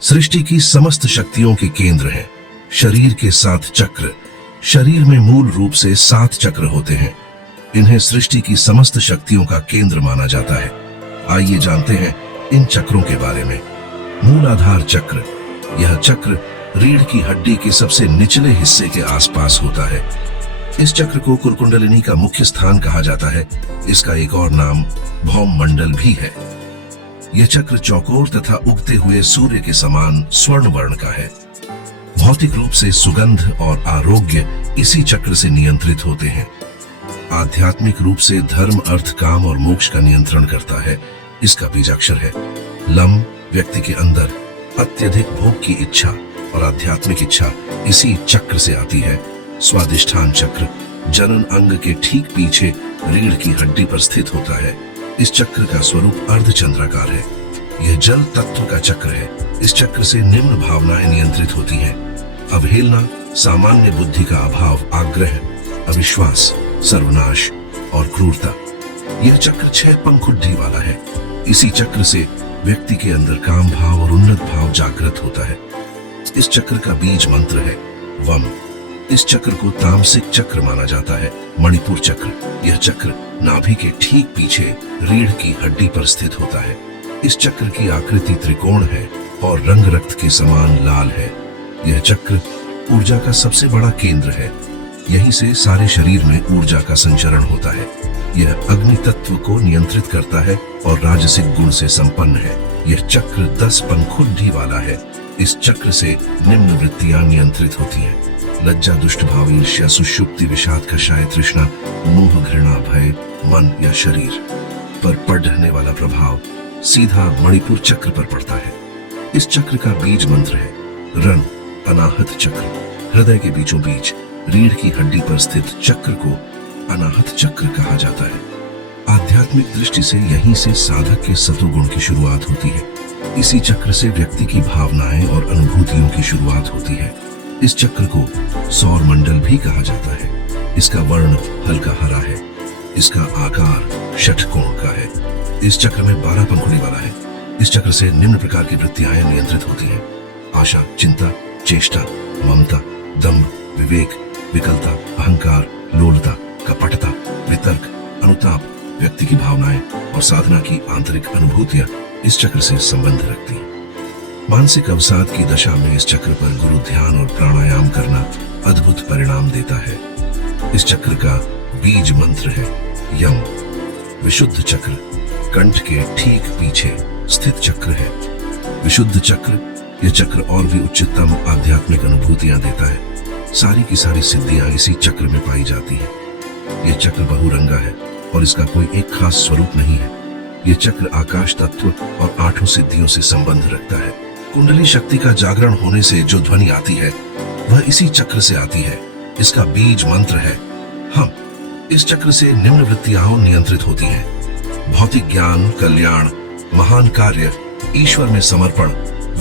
सृष्टि की समस्त शक्तियों के केंद्र हैं। शरीर के 7 चक्र। शरीर में मूल रूप से 7 चक्र होते हैं। इन्हें सृष्टि की समस्त शक्तियों का केंद्र माना जाता है। आइए जानते हैं इन चक्रों के बारे में। मूलाधार चक्र। यह चक्र रीढ़ की हड्डी के सबसे निचले हिस्से के आसपास होता है। इस चक्र को कुलकुंडलिनी का मुख्य स्थान कहा जाता है। इसका एक और नाम भौम मंडल भी है। यह चक्र चौकोर तथा उगते हुए सूर्य के समान स्वर्ण वर्ण का है। भौतिक रूप से सुगंध और आरोग्य इसी चक्र से नियंत्रित होते हैं। आध्यात्मिक रूप से धर्म, अर्थ, काम और मोक्ष का नियंत्रण करता है। इसका बीजाक्षर है लम। व्यक्ति के अंदर अत्यधिक भोग की इच्छा और आध्यात्मिक इच्छा इसी चक्र से आती है। स्वादिष्ठान चक्र जनन अंग के ठीक पीछे रीढ़ की हड्डी पर स्थित होता है। इस चक्र का स्वरूप अर्धचंद्राकार है। यह जल तत्व का चक्र है। इस चक्र से निम्न भावनाएं नियंत्रित होती हैं: अवहेलना, सामान्य बुद्धि का अभाव, आग्रह, अविश्वास, सर्वनाश और क्रूरता। यह चक्र 6 पंखुड्डी वाला है। इसी चक्र से व्यक्ति के अंदर काम भाव और उन्नत भाव जागृत होता है। इस चक्र का बीज मंत्र है वम। इस चक्र को तामसिक चक्र माना जाता है। मणिपुर चक्र। यह चक्र नाभि के ठीक पीछे रीढ़ की हड्डी पर स्थित होता है। इस चक्र की आकृति त्रिकोण है और रंग रक्त के समान लाल है। यह चक्र ऊर्जा का सबसे बड़ा केंद्र है। यहीं से सारे शरीर में ऊर्जा का संचरण होता है। यह अग्नि तत्व को नियंत्रित करता है और राजसिक गुण से संपन्न है। यह चक्र 10 पंखुड्डी वाला है। इस चक्र से निम्न वृत्तियां नियंत्रित होती हैं: लज्जा, दुष्ट भाव, ईर्ष्या, सुषुप्ति, विषाद, कषाय, तृष्णा, मोह, घृणा, भय। मन या शरीर पर पड़ने वाला प्रभाव सीधा मणिपुर चक्र पर पड़ता है। इस चक्र का बीज मंत्र है रण। अनाहत चक्र। हृदय के बीचों बीच रीढ़ की हड्डी पर स्थित चक्र को अनाहत चक्र कहा जाता है। आध्यात्मिक दृष्टि से यहीं से साधक के सतोगुण की शुरुआत होती है। इसी चक्र से व्यक्ति की भावनाएं और अनुभूतियों की शुरुआत होती है। इस चक्र को सौर मंडल भी कहा जाता है। इसका वर्ण हल्का हरा है। इसका आकार षटकोण का है। इस चक्र में 12 पंखुड़ी वाला है। इस चक्र से निम्न प्रकार की वृत्तियां नियंत्रित होती हैं: आशा, चिंता, चेष्टा, ममता, दम्भ, विवेक, विकलता, अहंकार, लोलता, कपटता, वितर्क, अनुताप। व्यक्ति की भावनाएं और साधना की आंतरिक अनुभूतियां इस चक्र से संबंध रखती हैं। मानसिक अवसाद की दशा में इस चक्र पर गुरु ध्यान और प्राणायाम करना अद्भुत परिणाम देता है। इस चक्र का बीज मंत्र है यम। विशुद्ध चक्र कंठ के ठीक पीछे स्थित चक्र है। विशुद्ध चक्र, यह चक्र और भी उच्चतम आध्यात्मिक अनुभूतियां देता है। सारी की सारी सिद्धियां इसी चक्र में पाई जाती हैं। यह चक्र बहुरंगा है और इसका कोई एक खास स्वरूप नहीं है। यह चक्र आकाश तत्व और 8 सिद्धियों से संबंध रखता है। कुंडली शक्ति का जागरण होने से जो ध्वनि आती है वह इसी चक्र से आती है। इसका बीज मंत्र है हम। इस चक्र से निम्न वृत्तियां नियंत्रित होती हैं: भौतिक ज्ञान, कल्याण, महान कार्य, ईश्वर में समर्पण,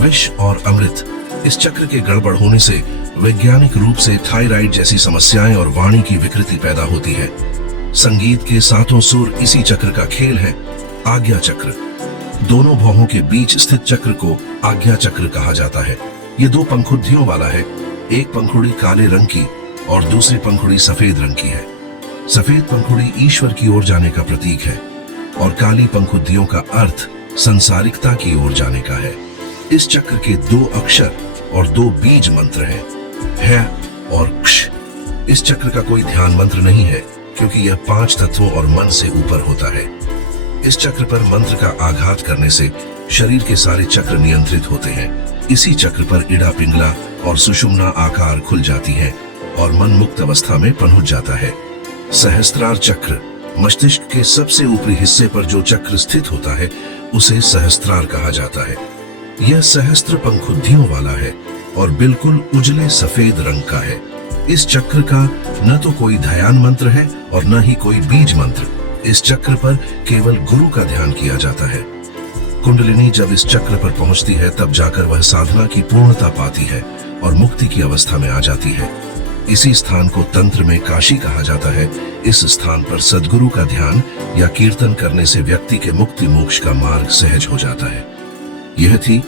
विष और अमृत। इस चक्र के गड़बड़ होने से वैज्ञानिक रूप से थायराइड जैसी समस्याएं और वाणी की विकृति पैदा होती है। संगीत के 7 सुर इसी चक्र का खेल है। आज्ञा चक्र। दोनों भौहों के बीच स्थित चक्र को आज्ञा चक्र कहा जाता है। ये 2 पंखुड़ियों वाला है। एक पंखुड़ी काले रंग की और दूसरी पंखुड़ी सफेद रंग की है। सफेद पंखुड़ी ईश्वर की ओर जाने का प्रतीक है और काली पंखुड़ियों का अर्थ संसारिकता की ओर जाने का है। इस चक्र के 2 अक्षर और 2 बीज मंत्र है और क्ष। इस चक्र का कोई ध्यान मंत्र नहीं है क्योंकि यह 5 तत्वों और मन से ऊपर होता है। इस चक्र पर मंत्र का आघात करने से शरीर के सारे चक्र नियंत्रित होते हैं। इसी चक्र पर इड़ा, पिंगला और सुषुम्ना आकार खुल जाती है और मन मुक्त अवस्था में पहुंच जाता है। सहस्त्रार चक्र। मस्तिष्क के सबसे ऊपरी हिस्से पर जो चक्र स्थित होता है उसे सहस्त्रार कहा जाता है। यह सहस्त्र पंखुड़ियों वाला है और बिल्कुल उजले सफेद रंग का है। इस चक्र का न तो कोई ध्यान मंत्र है और न ही कोई बीज मंत्र। इस चक्र पर केवल गुरु का ध्यान किया जाता है। कुंडलिनी जब इस चक्र पर पहुंचती है तब जाकर वह साधना की पूर्णता पाती है और मुक्ति की अवस्था में आ जाती है। इसी स्थान को तंत्र में काशी कहा जाता है। इस स्थान पर सद्गुरु का ध्यान या कीर्तन करने से व्यक्ति के मुक्ति मोक्ष का मार्ग सहज हो जाता है। यह थी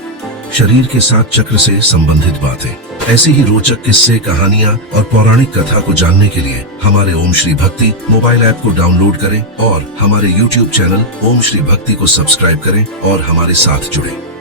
शरीर के सात चक्र से संबंधित बातें। ऐसी ही रोचक किस्से, कहानियाँ और पौराणिक कथा को जानने के लिए हमारे ओम श्री भक्ति मोबाइल ऐप को डाउनलोड करें और हमारे YouTube चैनल ओम श्री भक्ति को सब्सक्राइब करें और हमारे साथ जुड़ें।